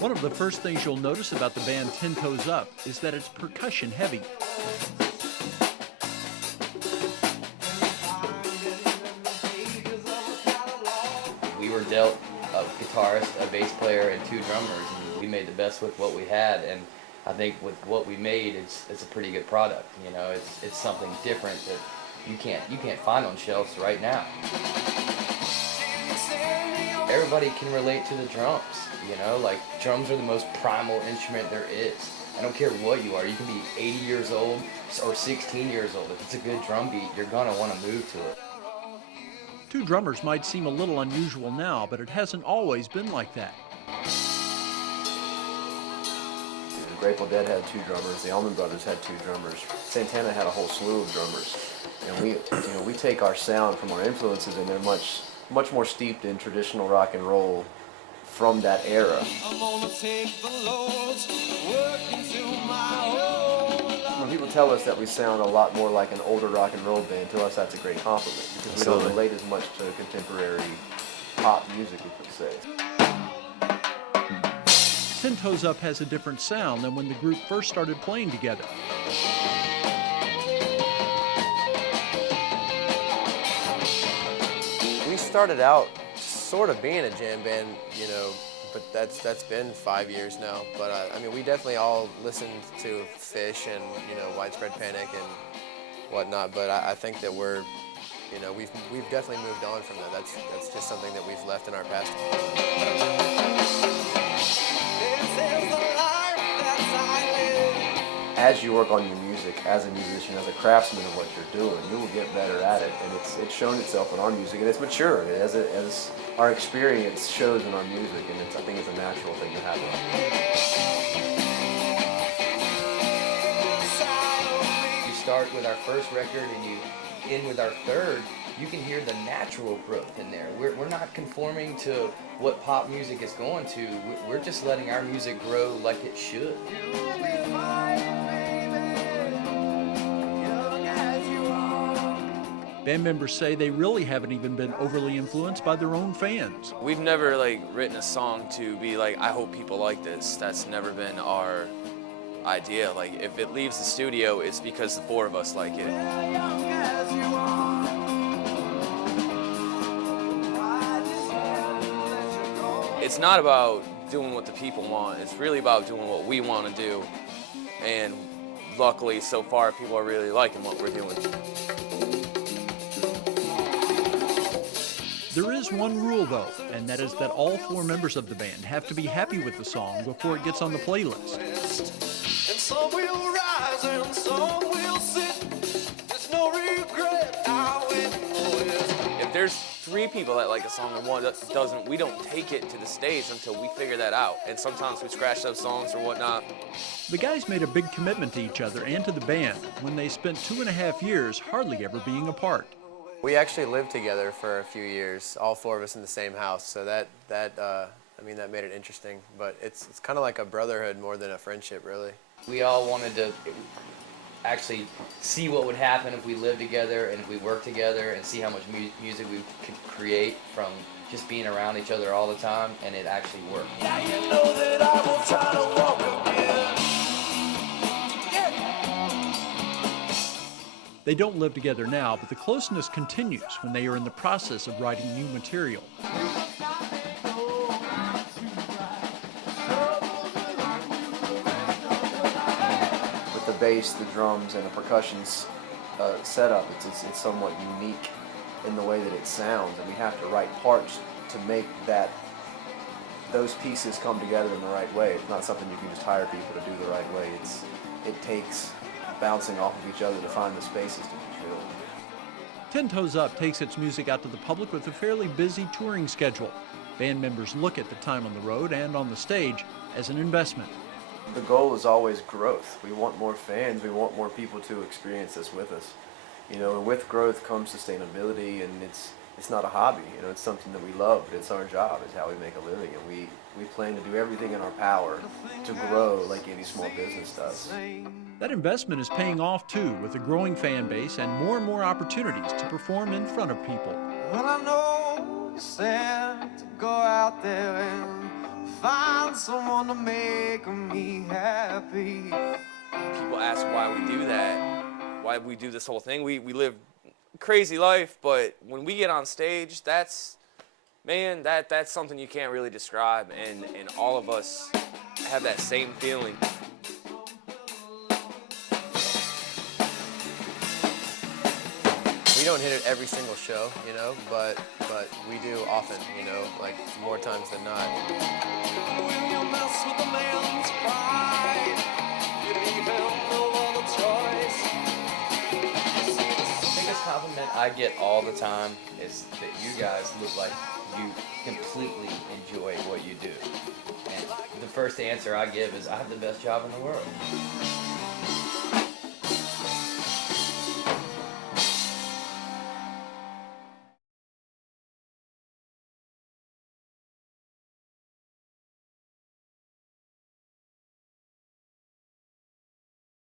One of the first things you'll notice about the band 10 Toes Up is that it's percussion heavy. We were dealt a guitarist, a bass player, and two drummers, and we made the best with what we had. And I think with what we made, it's a pretty good product. You know, it's something different that you can't find on shelves right now. Everybody can relate to the drums. You know, like drums are the most primal instrument there is. I don't care what you are. You can be 80 years old or 16 years old. If it's a good drum beat, you're gonna want to move to it. Two drummers might seem a little unusual now, but it hasn't always been like that. The Grateful Dead had two drummers. The Allman Brothers had two drummers. Santana had a whole slew of drummers. And we take our sound from our influences, and they're much more steeped in traditional rock and roll from that era. When people tell us that we sound a lot more like an older rock and roll band, to us that's a great compliment, because we don't relate as much to contemporary pop music, we could say. 10 Toes Up has a different sound than when the group first started playing together. We started out sort of being a jam band, you know, but that's been 5 years now. But I mean, we definitely all listened to Fish and, you know, Widespread Panic and whatnot. But I think that we've definitely moved on from that. That's just something that we've left in our past. As you work on your music, as a musician, as a craftsman of what you're doing, you will get better at it, and it's shown itself in our music, and it's matured as our experience shows in our music, and I think it's a natural thing to happen. You start with our first record and you end with our third. You can hear the natural growth in there. We're not conforming to what pop music is going to. We're just letting our music grow like it should. Band members say they really haven't even been overly influenced by their own fans. We've never written a song to be like, I hope people like this. That's never been our idea. Like, if it leaves the studio, it's because the four of us like it. It's not about doing what the people want. It's really about doing what we want to do. And luckily, so far, people are really liking what we're doing. There is one rule, though, and that is that all four members of the band have to be happy with the song before it gets on the playlist. And some will rise and some will sit. There's no regret, I will. If there's three people that like a song and one that doesn't, we don't take it to the stage until we figure that out. And sometimes we scratch those songs or whatnot. The guys made a big commitment to each other and to the band when they spent 2.5 years hardly ever being apart. We actually lived together for a few years, all four of us in the same house. So that made it interesting. But it's kind of like a brotherhood more than a friendship, really. We all wanted to actually see what would happen if we lived together and if we worked together, and see how much music we could create from just being around each other all the time, and it actually worked. Yeah, you know that I will try to walk again. They don't live together now, but the closeness continues when they are in the process of writing new material. With the bass, the drums, and the percussion's setup, it's somewhat unique in the way that it sounds, and we have to write parts to make those pieces come together in the right way. It's not something you can just hire people to do the right way. It takes bouncing off of each other to find the spaces to be filled. 10 Toes Up takes its music out to the public with a fairly busy touring schedule. Band members look at the time on the road and on the stage as an investment. The goal is always growth. We want more fans. We want more people to experience this with us. You know, and with growth comes sustainability, and it's not a hobby. You know, it's something that we love, but it's our job. It's how we make a living, and we plan to do everything in our power to grow like any small business does. That investment is paying off too, with a growing fan base and more opportunities to perform in front of people. Well, I know you said to go out there and find someone to make me happy. People ask why we do that, why we do this whole thing. We live a crazy life, but when we get on stage, that's something you can't really describe, and all of us have that same feeling. We don't hit it every single show, you know, but we do often, you know, like more times than not. Will you mess with the man's pride? You leave him no other choice. The biggest compliment I get all the time is that you guys look like you completely enjoy what you do. And the first answer I give is, I have the best job in the world.